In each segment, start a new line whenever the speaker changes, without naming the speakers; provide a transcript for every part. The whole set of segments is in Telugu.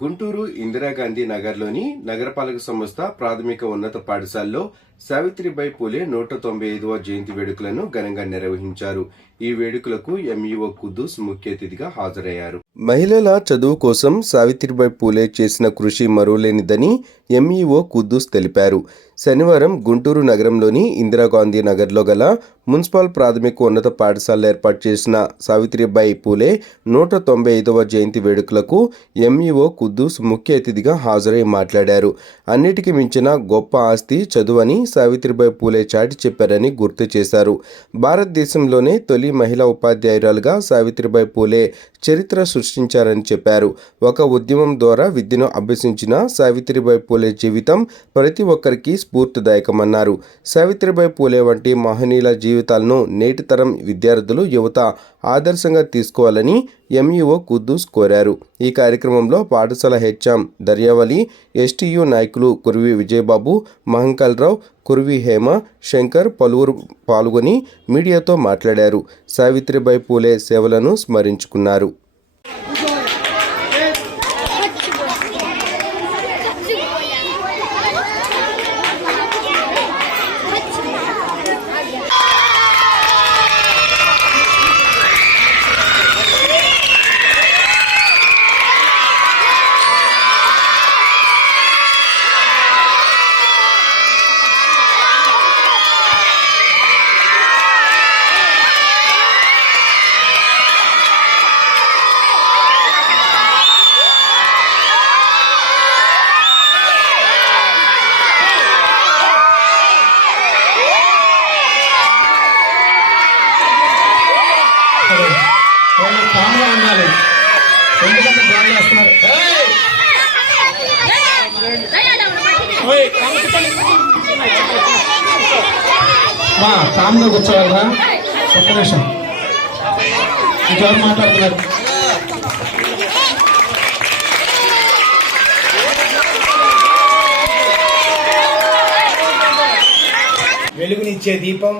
గుంటూరు ఇందిరాగాంధీ నగర్లోని నగరపాలక సంస్థ ప్రాథమిక ఉన్నత పాఠశాలలో సావిత్రిబాయి పూలే నూట తొంభై ఐదవ జయంతి వేడుకలను ఘనంగా నిర్వహించారు. ఈ వేడుకలకు ఎంఈఓ కుద్దూస్ ముఖ్య అతిథిగా హాజరయ్యారు. మహిళల చదువు కోసం సావిత్రిబాయి పూలే చేసిన కృషి మరువలేనిదని ఎంఈఓ కుద్దూస్ తెలిపారు. శనివారం గుంటూరు నగరంలోని ఇందిరాగాంధీ నగర్లో గల మున్సిపల్ ప్రాథమిక ఉన్నత పాఠశాలలో ఏర్పాటు చేసిన సావిత్రిబాయి పూలే నూట తొంభై ఐదవ జయంతి వేడుకలకు ఎంఈఓ కుద్దూస్ ముఖ్య అతిథిగా హాజరై మాట్లాడారు. అన్నిటికీ మించిన గొప్ప ఆస్తి చదువని సావిత్రిబాయి పూలే చాటి చెప్పారని గుర్తు చేశారు. భారతదేశంలోనే తొలి మహిళా ఉపాధ్యాయురాలుగా సావిత్రిబాయి పూలే చరిత్ర సృష్టించారని చెప్పారు. ఒక ఉద్యమం ద్వారా విద్యను అభ్యసించిన సావిత్రిబాయి పూలే జీవితం ప్రతి ఒక్కరికి స్ఫూర్తిదాయకమన్నారు. సావిత్రిబాయి పూలే వంటి మహనీయుల జీవితాలను నేటి తరం విద్యార్థులు యువత ఆదర్శంగా తీసుకోవాలని ఎంఈఓ కుద్దూస్ కోరారు. ఈ కార్యక్రమంలో పాఠశాల హెచ్ఎం దర్యావళి ఎస్టీయు నాయకులు కురివి విజయబాబు మహంకల్ రావు కుర్వి హేమ శంకర్ పలువురు పాల్గొని మీడియాతో మాట్లాడారు. సావిత్రిబాయి పూలే సేవలను స్మరించుకున్నారు
సరే. వాళ్ళు కామ్గా ఉండాలి కామ్కి మా కామ్గా కూర్చోవాలరా ఒక్క నిమిషం. ఇంకెవరు మాట్లాడుతున్నారు?
వెలుగునిచ్చే దీపం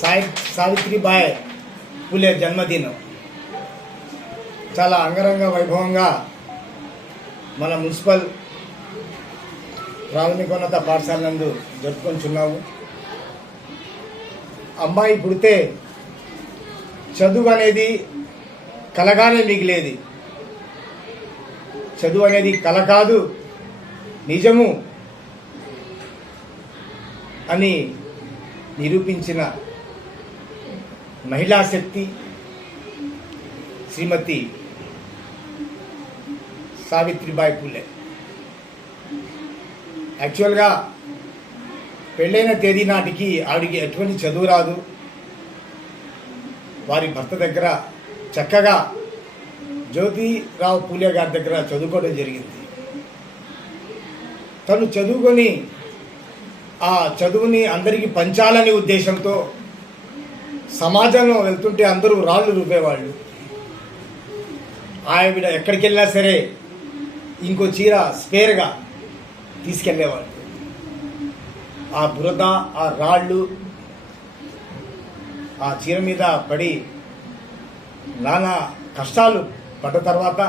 సాయి సావిత్రిబాయ్ పులే జన్మదినం. చాలా అంగరంగ వైభవంగా మన మున్సిపల్ ప్రాథమికోన్నత పాఠశాల నందు జరుపుకొంచున్నాము అమ్మాయి పుడితే చదువు అనేది కలగానే మిగిలేది చదువు అనేది కల కాదు నిజము అని నిరూపించిన మహిళా శక్తి శ్రీమతి సావిత్రిబాయి పూలే. యాక్చువల్గా పెళ్ళైన తేదీ నాటికి ఆవిడికి ఎటువంటి చదువు రాదు. వారి భర్త దగ్గర చక్కగా జ్యోతిరావు పూలే గారి దగ్గర చదువుకోవడం జరిగింది. తను చదువుకొని ఆ చదువుని అందరికీ పంచాలనే ఉద్దేశంతో సమాజంలో వెళ్తుంటే అందరూ రాళ్ళు రూపేవాళ్ళు ఆవిడ ఎక్కడికి వెళ్ళినా సరే ఇంకో చీర స్పేర్గా తీసుకెళ్ళేవాళ్ళు. ఆ బురద ఆ రాళ్ళు ఆ చీర మీద పడి నానా కష్టాలు పడ్డ తర్వాత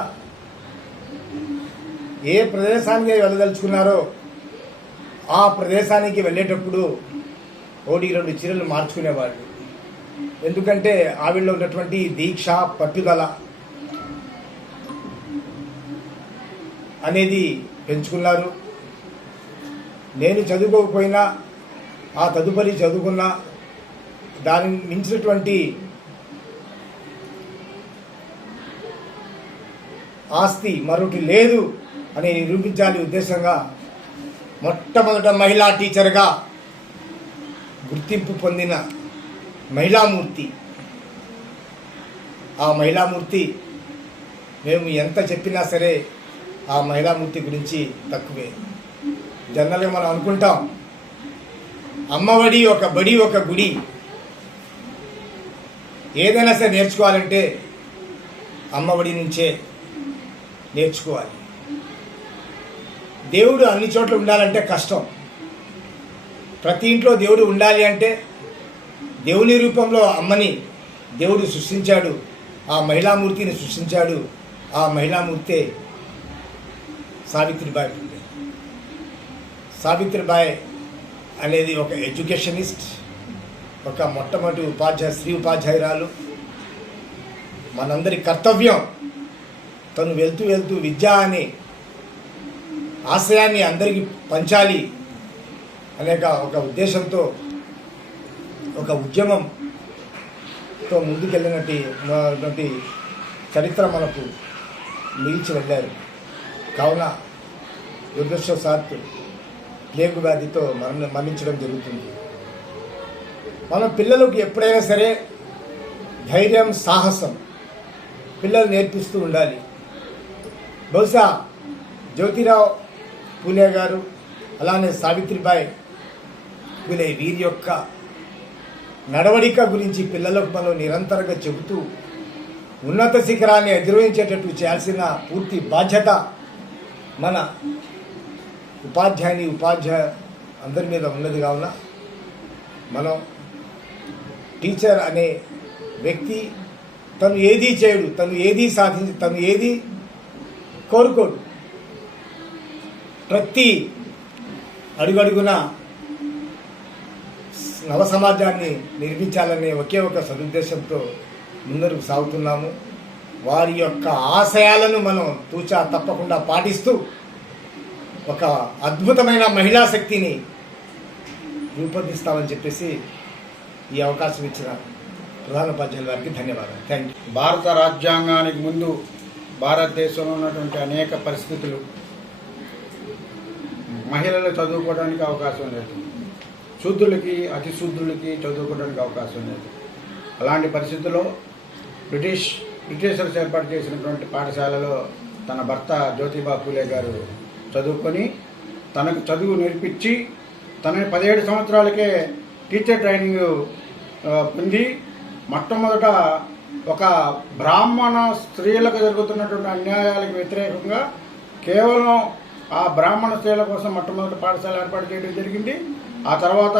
ఏ ప్రదేశానికి వెళ్ళదలుచుకున్నారో ఆ ప్రదేశానికి వెళ్ళేటప్పుడు ఒకటి రెండు చీరలు మార్చుకునేవాళ్ళు. ఎందుకంటే ఆవిడలో ఉన్నటువంటి దీక్ష పట్టుదల అనేది పెంచుకున్నారు. నేను చదువుకోకపోయినా ఆ తదుపరి చదువుకున్న దాని మించినటువంటి ఆస్తి మరొకటి లేదు అని నిరూపించాలి ఉద్దేశంగా మొట్టమొదట మహిళా టీచర్గా గుర్తింపు పొందిన మహిళామూర్తి. ఆ మహిళామూర్తి మేము ఎంత చెప్పినా సరే ఆ మహిళామూర్తి గురించి తక్కువే. జనరల్గా మనం అనుకుంటాం అమ్మఒడి ఒక బడి ఒక గుడి. ఏదైనా సరే నేర్చుకోవాలంటే అమ్మఒడి నుంచే నేర్చుకోవాలి. దేవుడు అన్ని చోట్ల ఉండాలంటే కష్టం. ప్రతి ఇంట్లో దేవుడు ఉండాలి అంటే దేవుని రూపంలో అమ్మని దేవుడు సృష్టించాడు ఆ మహిళామూర్తిని సృష్టించాడు ఆ మహిళామూర్తే సావిత్రిబాయి. పుల్లే సావిత్రిబాయి అనేది ఒక ఎడ్యుకేషనిస్ట్ ఒక మొట్టమొదటి ఉపాధ్యాయ స్త్రీ ఉపాధ్యాయురాలు. మనందరి కర్తవ్యం తను వెళ్తూ వెళ్తూ విద్య అనే ఆశయాన్ని అందరికీ పంచాలి అనేక ఒక ఉద్దేశంతో ఒక ఉద్యమంతో ముందుకెళ్ళినట్టు ఉన్నటువంటి చరిత్ర మనకు నిలిచి వెళ్ళారు. కావున దురదృష్టవశాత్తు ప్లేగు వ్యాధితో మరణ మరణించడం జరుగుతుంది. మన పిల్లలకు ఎప్పుడైనా సరే ధైర్యం సాహసం పిల్లలు నేర్పిస్తూ ఉండాలి. బహుశా జ్యోతిరావు పూలే గారు అలానే సావిత్రిబాయి పూలే వీరి యొక్క నడవడిక గురించి పిల్లలకు మనం నిరంతరంగా చెబుతూ ఉన్నత శిఖరాన్ని అధిరోహించేటట్టు చేయాల్సిన పూర్తి బాధ్యత మన ఉపాధ్యాయుని ఉపాధ్యాయ అందరి మీద ఉన్నది కావున మనం టీచర్ అనే వ్యక్తి తను ఏదీ చేయడు తను ఏదీ సాధించి తను ఏది కోరుకోడు. ప్రతి అడుగడుగున నవ సమాజాన్ని నిర్మించాలనే ఒకే ఒక సదుద్దేశంతో ముందరకు సాగుతున్నాము. వారి యొక్క ఆశయాలను మనం తూచా తప్పకుండా పాటిస్తూ ఒక అద్భుతమైన మహిళా శక్తిని రూపొందిస్తామని చెప్పేసి ఈ అవకాశం ఇచ్చిన ప్రధాన ఉపాధ్యాయుల వారికి ధన్యవాదాలు. థ్యాంక్ యూ
భారత రాజ్యాంగానికి ముందు భారతదేశంలో ఉన్నటువంటి అనేక పరిస్థితులు మహిళలు చదువుకోవడానికి అవకాశం లేదు. శూద్రులకి అతిశూద్రులకి చదువుకోవడానికి అవకాశం లేదు. అలాంటి పరిస్థితుల్లో బ్రిటిష్ బ్రిటిషర్స్ ఏర్పాటు చేసినటువంటి పాఠశాలలో తన భర్త జ్యోతిబా పూలే గారు చదువుకొని తనకు చదువు నేర్పించి తన పదిహేడు సంవత్సరాలకే టీచర్ ట్రైనింగ్ పొంది మొట్టమొదట ఒక బ్రాహ్మణ స్త్రీలకు జరుగుతున్నటువంటి అన్యాయాలకు వ్యతిరేకంగా కేవలం ఆ బ్రాహ్మణ స్త్రీల కోసం మొట్టమొదటి పాఠశాల ఏర్పాటు చేయడం జరిగింది. ఆ తర్వాత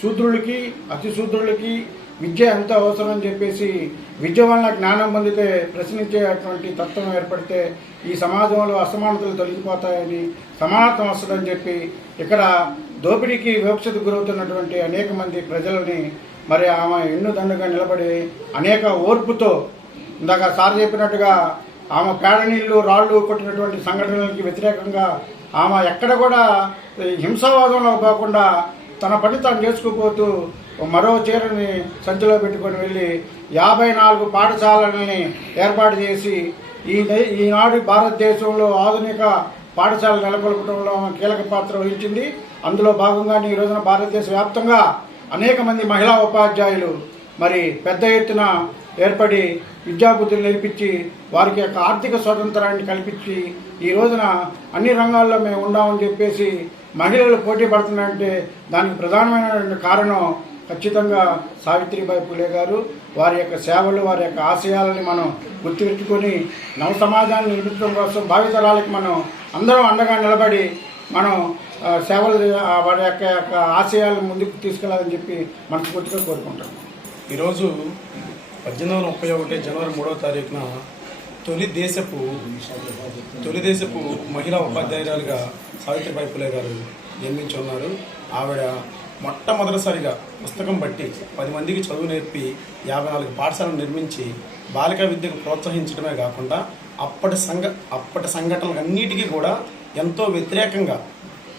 శూద్రులకి అతిశూద్రులకి విద్య ఎంత అవసరం అని చెప్పేసి విద్య వలన జ్ఞానం పొందితే ప్రశ్నించేటువంటి తత్వం ఏర్పడితే ఈ సమాజంలో అసమానతలు తొలగిపోతాయని సమానత్వం వస్తుందని చెప్పి ఇక్కడ దోపిడీకి వివక్షతకు గురవుతున్నటువంటి అనేక మంది ప్రజలని మరి ఆమె ఎన్నుదండుగా నిలబడి అనేక ఓర్పుతో ఇందాక సార్ చెప్పినట్టుగా ఆమె పేడనీళ్ళు రాళ్ళు కొట్టినటువంటి సంఘటనలకి వ్యతిరేకంగా ఆమె ఎక్కడ కూడా హింసావాదంలో పోకుండా తన పని తాను చేసుకుపోతూ మరో చీరని సంచిలో పెట్టుకొని వెళ్ళి యాభై నాలుగు పాఠశాలలని ఏర్పాటు చేసి ఈ ఈనాడు భారతదేశంలో ఆధునిక పాఠశాల నెలకొల్పడంలో కీలక పాత్ర వహించింది. అందులో భాగంగానే ఈ రోజున భారతదేశ వ్యాప్తంగా అనేక మంది మహిళా ఉపాధ్యాయులు మరి పెద్ద ఎత్తున ఏర్పడి విద్యాబుద్ధులు నేర్పించి వారికి యొక్క ఆర్థిక స్వాతంత్రాన్ని కల్పించి ఈ రోజున అన్ని రంగాల్లో మేము ఉన్నామని చెప్పేసి మహిళలు పోటీ పడుతున్నారంటే దానికి ప్రధానమైనటువంటి కారణం ఖచ్చితంగా సావిత్రిబాయి పూలే గారు వారి యొక్క సేవలు వారి యొక్క ఆశయాలని మనం గుర్తుపెట్టుకొని నవ సమాజాన్ని నిర్మించడం కోసం భావితరాలకి మనం అందరం అండగా నిలబడి మనం సేవలు వారి యొక్క యొక్క ఆశయాలను ముందుకు తీసుకెళ్ళాలని చెప్పి మనస్ఫూర్తిగా కోరుకుంటాం
ఈరోజు పద్దెనిమిది వందల ముప్పై ఒకటి జనవరి మూడవ తారీఖున తొలి దేశపు తొలి దేశపు మహిళా ఉపాధ్యాయురాలుగా సావిత్రిబాయి పులే గారు జన్మించి ఉన్నారు. ఆవిడ మొట్టమొదటిసారిగా పుస్తకం బట్టి పది మందికి చదువు నేర్పి యాభై నాలుగు పాఠశాలను నిర్మించి బాలికా విద్యకు ప్రోత్సహించడమే కాకుండా అప్పటి సంఘ అప్పటి సంఘటనలన్నిటికీ కూడా ఎంతో వ్యతిరేకంగా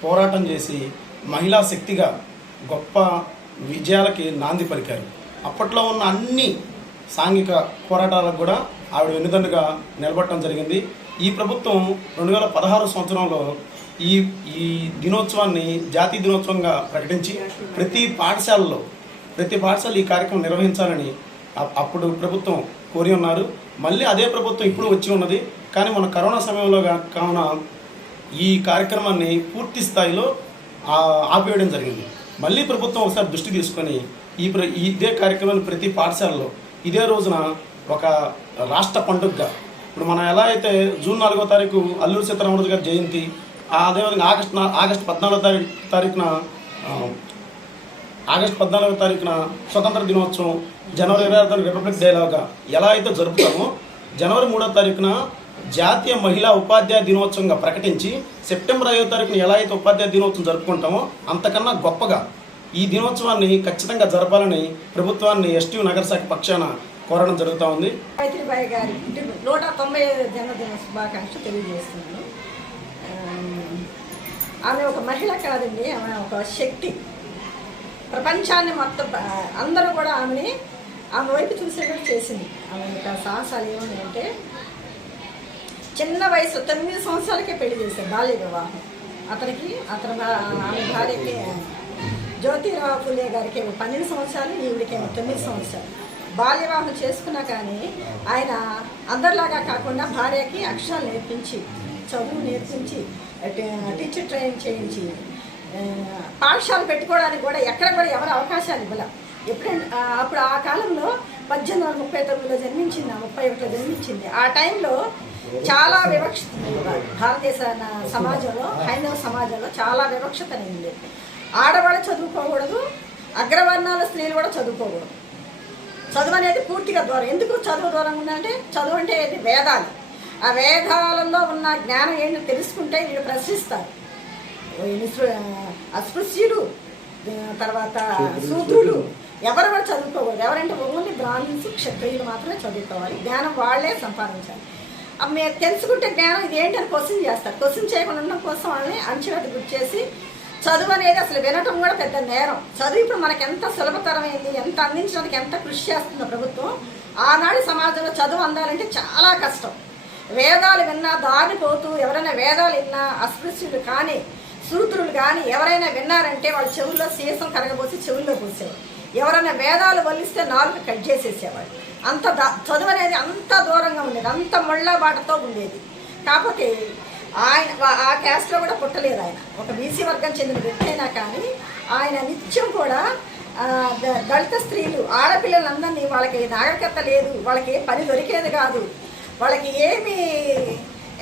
పోరాటం చేసి మహిళా శక్తిగా గొప్ప విజయాలకి నాంది పలికారు. అప్పట్లో ఉన్న అన్ని సాంఘిక పోరాటాలకు కూడా ఆవిడ వెన్నుదండుగా నిలబడటం జరిగింది. ఈ ప్రభుత్వం రెండు వేల పదహారు సంవత్సరంలో ఈ ఈ దినోత్సవాన్ని జాతీయ దినోత్సవంగా ప్రకటించి ప్రతి పాఠశాలలో ప్రతి పాఠశాల ఈ కార్యక్రమం నిర్వహించాలని అప్పుడు ప్రభుత్వం కోరి ఉన్నారు. మళ్ళీ అదే ప్రభుత్వం ఇప్పుడు వచ్చి ఉన్నది. కానీ మన కరోనా సమయంలో కావున ఈ కార్యక్రమాన్ని పూర్తి స్థాయిలో ఆపివేయడం జరిగింది. మళ్ళీ ప్రభుత్వం ఒకసారి దృష్టి తీసుకొని ఈ ప్ర ఇదే కార్యక్రమాన్ని ప్రతి పాఠశాలలో ఇదే రోజున ఒక రాష్ట్ర పండుగగా ఇప్పుడు మనం ఎలా అయితే జూన్ నాలుగో తారీఖు అల్లూరి సీతారామరాజు గారి జయంతి అదేవిధంగా ఆగస్టు ఆగస్ట్ ఆగస్టు పద్నాలుగో తారీఖు తారీఖున ఆగస్టు పద్నాలుగో తారీఖున స్వతంత్ర దినోత్సవం జనవరి ఇరవై ఆరు తారీఖు రిపబ్లిక్ డే లాగా ఎలా అయితే జరుపుతామో జనవరి మూడో తారీఖున జాతీయ మహిళా ఉపాధ్యాయ దినోత్సవంగా ప్రకటించి సెప్టెంబర్ ఐదో తారీఖున ఎలా అయితే ఉపాధ్యాయ దినోత్సవం జరుపుకుంటామో అంతకన్నా గొప్పగా ఈ దినోత్సవాన్ని ఖచ్చితంగా జరపాలని ప్రభుత్వాన్ని ఎస్టీ నగర శాఖ పక్షాన కోరడం జరుగుతూ ఉంది.
సావిత్రిబాయి గారి నూట తొంభై జన్మదిన శుభాకాంక్షలు తెలియజేస్తున్నాను. ఆమె ఒక మహిళ కాదండి ఆమె ఒక శక్తి. ప్రపంచాన్ని మొత్తం అందరూ కూడా ఆమెని ఆమె వైపు చూసేటట్టు చేసింది. ఆమె యొక్క సాహసాలు ఏమన్నాయంటే చిన్న వయసు తొమ్మిది సంవత్సరాలకే పెళ్ళి చేశారు బాల్య వివాహం. అతనికి అతని ఆమె భార్యకి జ్యోతిరావు ఫులే గారికి ఏమో పన్నెండు సంవత్సరాలు ఈవిడికేమో తొమ్మిది సంవత్సరాలు. బాల్య వివాహం చేసుకున్నా కానీ ఆయన అందరిలాగా కాకుండా భార్యకి అక్షరాలు నేర్పించి చదువు నేర్పించి టీచర్ ట్రైన్ చేయించి పాఠశాల పెట్టుకోవడానికి కూడా ఎక్కడ కూడా ఎవరు అవకాశాలు ఇవ్వలే. ఎప్పుడంటే అప్పుడు ఆ కాలంలో పద్దెనిమిది వందల ముప్పై తొమ్మిదిలో జన్మించింది ముప్పై ఒకటిలో జన్మించింది. ఆ టైంలో చాలా వివక్షత ఉంది భారతదేశ నా- సమాజంలో హైందవ సమాజంలో చాలా వివక్షత ఉంది ఆడవాళ్ళు చదువుకోకూడదు అగ్రవర్ణాల స్త్రీలు కూడా చదువుకోకూడదు. చదువు అనేది పూర్తిగా దూరం ఎందుకు చదువు దూరంగా ఉందంటే చదువు అంటే వేదాలు. ఆ వేదాలలో ఉన్న జ్ఞానం ఏంటో తెలుసుకుంటే వీళ్ళు ప్రశ్నిస్తారు అస్పృశ్యులు తర్వాత శూద్రులు ఎవరు కూడా చదువుకోకూడదు. ఎవరంటే ఓన్లీ బ్రాహ్మణ్స్ క్షత్రియులు మాత్రమే చదువుకోవాలి. జ్ఞానం వాళ్ళే సంపాదించాలి. మీరు తెలుసుకుంటే జ్ఞానం ఇది ఏంటని క్వశ్చన్ చేస్తారు. క్వశ్చన్ చేయకుండా ఉండడం కోసం వాళ్ళని అంచువేట గుర్తు చేసి చదువు అనేది అసలు వినటం కూడా పెద్ద నేరం. చదువు ఇప్పుడు మనకి ఎంత సులభతరమైంది ఎంత అందించడానికి ఎంత కృషి చేస్తుందో ప్రభుత్వం ఆనాడు సమాజంలో చదువు అందాలంటే చాలా కష్టం. వేదాలు విన్నా దారిపోతూ ఎవరైనా వేదాలు విన్నా అస్పృశ్యులు కానీ శూద్రులు కానీ ఎవరైనా విన్నారంటే వాళ్ళ చెవుల్లో సీసం కరగబోసి చెవుల్లో పోసేవారు. ఎవరైనా వేదాలు వల్లిస్తే నాలుగు కట్ చేసేసేవాడు అంత దా- చదువు అనేది అంత దూరంగా ఉండేది అంత ముళ్ళ బాటతో ఉండేది. కాకపోతే ఆయన ఆ క్యాస్ట్లో కూడా పుట్టలేదు ఆయన. ఒక బీసీ వర్గం చెందిన వ్యక్తి అయినా కానీ ఆయన నిత్యం కూడా ద- దళిత స్త్రీలు ఆడపిల్లలందరినీ వాళ్ళకి నాగరికత లేదు వాళ్ళకి ఏ పని దొరికేది కాదు. వాళ్ళకి ఏమి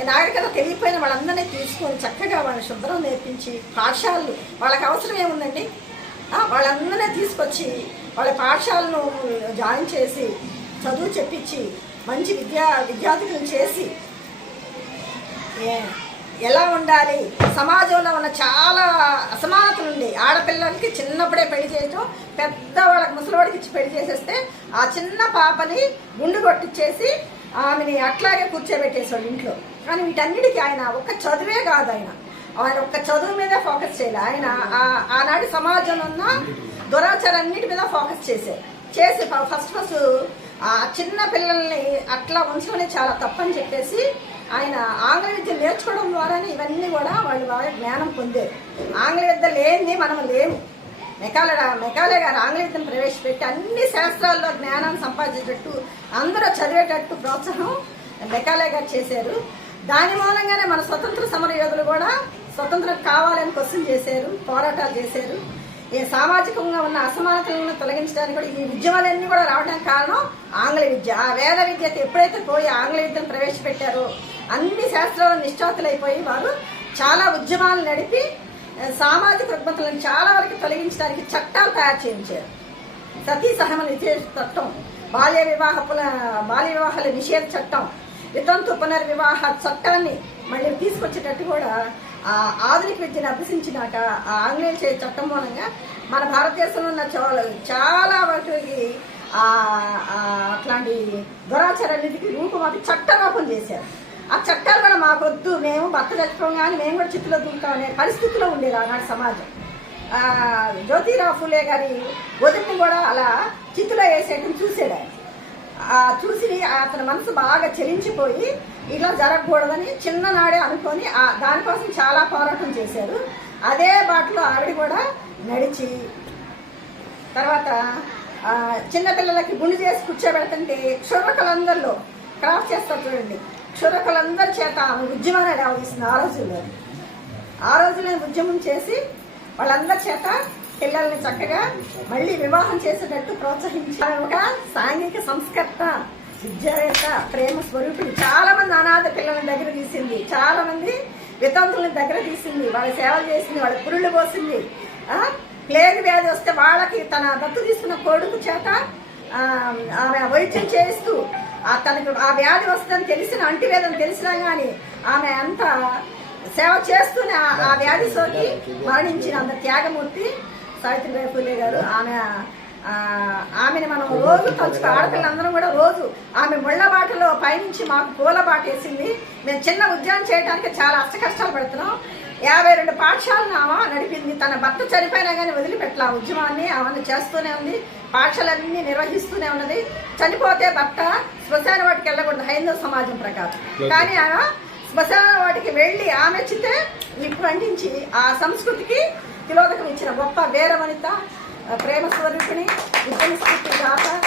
నాగరికత తెలియపోయిన వాళ్ళందరినీ తీసుకొని చక్కగా వాళ్ళని శుభ్రం నేర్పించి పాఠశాలలు వాళ్ళకి అవసరం ఏముందండి? వాళ్ళందరినీ తీసుకొచ్చి వాళ్ళ పాఠశాలను జాయిన్ చేసి చదువు చెప్పించి మంచి విద్యా విద్యార్థులను చేసి ఏ- ఎలా ఉండాలి? సమాజంలో ఉన్న చాలా అసమానతలు ఉంది ఆడపిల్లలకి చిన్నప్పుడే పెళ్ళి చేయటం పెద్ద వాళ్ళకి ముసలివాడికి ఇచ్చి పెళ్ళి చేసేస్తే ఆ చిన్న పాపని గుండు కొట్టించేసి ఆమెని అట్లాగే కూర్చోబెట్టేసాడు ఇంట్లో. కానీ వీటన్నిటికీ ఆయన ఒక్క చదువే కాదు ఆయన. ఆయన ఒక్క చదువు మీద ఫోకస్ చేయాలి. ఆయన ఆనాటి సమాజంలో ఉన్న దురాచారాన్నిటి మీద ఫోకస్ చేశారు. చేసి ఫస్ట్ ఫస్ట్ ఆ చిన్న పిల్లల్ని అట్లా ఉంచడమే చాలా తప్పని చెప్పేసి ఆయన ఆంగ్ల విద్య నేర్చుకోవడం ద్వారానే ఇవన్నీ కూడా వాళ్ళు బాగా జ్ఞానం పొందారు. ఆంగ్ల విద్య లేనిది మనం లేము. మెకాల మెకాలే గారు ఆంగ్ల ప్రవేశపెట్టి అన్ని శాస్త్రాల్లో జ్ఞానాన్ని సంపాదించేటట్టు అందరూ చదివేటట్టు ప్రోత్సాహం మెకాలే గారు చేశారు. దాని మూలంగానే మన స్వతంత్ర సమర యోధులు కూడా స్వతంత్రం కావాలని క్వశ్చన్ చేశారు పోరాటాలు చేశారు. ఈ సామాజికంగా ఉన్న అసమానతలను తొలగించడానికి కూడా ఈ ఉద్యమాలన్నీ కూడా రావడానికి కారణం ఆంగ్ల విద్య. ఆ వేద విద్య ఎప్పుడైతే పోయి ఆంగ్ల విద్యను ప్రవేశపెట్టారో అన్ని శాస్త్రాలు నిష్ఠాతులైపోయి వారు చాలా ఉద్యమాలు నడిపి సామాజిక రుగ్మతలను చాలా వరకు తొలగించడానికి చట్టాలు తయారు చేయించారు. సతీ సహమ నిషేధ చట్టం బాల్య వివాహపుల బాల్య వివాహాల నిషేధ చట్టం వితంతు పునర్వివాహ చట్టాన్ని మళ్ళీ తీసుకొచ్చేటట్టు కూడా ఆ ఆధునిక విద్యను అభ్యసించినాక ఆ ఆంగ్లేయ చే- చట్టం మూలంగా మన భారతదేశంలో ఉన్న చాలా చాలా వాటికి అట్లాంటి ఆ రూపం అది చట్టరూపం చేశారు. ఆ చట్టాలు కూడా మాకొద్దు. మేము భర్త చచ్చిపోం కానీ మేము కూడా చిత్తులో దూకుతాం అనే పరిస్థితిలో ఉండేది ఆనాటి సమాజం. జ్యోతిరావు ఫులే గారి వదిలిని కూడా అలా చిత్తులో వేసేయటం చూసాడు ఆయన. చూసి అతని మనసు బాగా చెలించిపోయి ఇలా జరగకూడదని చిన్ననాడే అనుకొని దానికోసం చాలా పోరాటం చేశారు. అదే బాటలో ఆవిడ కూడా నడిచి తర్వాత చిన్నపిల్లలకి గుండు చేసి కూర్చోబెడుతుంటే క్షురకులందరిలో క్రాఫ్ట్ చేస్తారు చూడండి. క్షురకులందరి చేత ఆమె ఉద్యమాన్ని రావలసింది ఆ రోజుల్లో. ఆ రోజుల్లో ఉద్యమం చేసి వాళ్ళందరి చేత పిల్లల్ని చక్కగా మళ్ళీ వివాహం చేసేటట్టు ప్రోత్సహించారు ఒక సాంఘిక సంస్కర్త విద్యావేత్త ప్రేమ స్వరూపుడు. చాలా మంది అనాథ పిల్లల్ని దగ్గర తీసింది. చాలా మంది వితంతుల్ని దగ్గర తీసింది. వాళ్ళ సేవలు చేసింది వాళ్ళ పురుళ్ళు పోసింది. ఆ, ప్లేగ్ వ్యాధి వస్తే వాళ్ళకి తన దత్తు తీసుకున్న కొడుకు చేత ఆమె వైద్యం చేస్తూ తనకు ఆ వ్యాధి వస్తుందని తెలిసిన అంటివేదని తెలిసినా కానీ ఆమె అంత సేవ చేస్తూనే ఆ- వ్యాధి సోకి మరణించిన అంత త్యాగమూర్తి సావిత్రిబాయి పూలే గారు. ఆమె ఆమెను మనం రోజు తలుచుకో ఆడపిల్లందరం కూడా రోజు ఆమె ముళ్ళ బాటలో పైనుంచి మాకు పూల బాట వేసింది. మేము చిన్న ఉద్యోగం చేయడానికి చాలా అష్ట కష్టాలు పెడుతున్నాం. యాభై రెండు పాఠశాలను ఆమె నడిపింది తన భర్త చనిపోయినా కానీ వదిలిపెట్టలే. ఉద్యమాన్ని ఆమె చేస్తూనే ఉంది. పాఠశాలన్నీ నిర్వహిస్తూనే ఉన్నది. చనిపోతే భర్త శ్మశాన వాటికి వెళ్ళకూడదు హైందవ సమాజం ప్రకారం. కానీ ఆమె శ్మశాన వాటికి వెళ్ళి ఆమె చితే నిప్పు అంటించి ఆ సంస్కృతికి తిలోదకం ఇచ్చిన గొప్ప వీర వనిత ప్రేమ స్వరూపిణి ఉద్యమ స్ఫూర్తి దాత.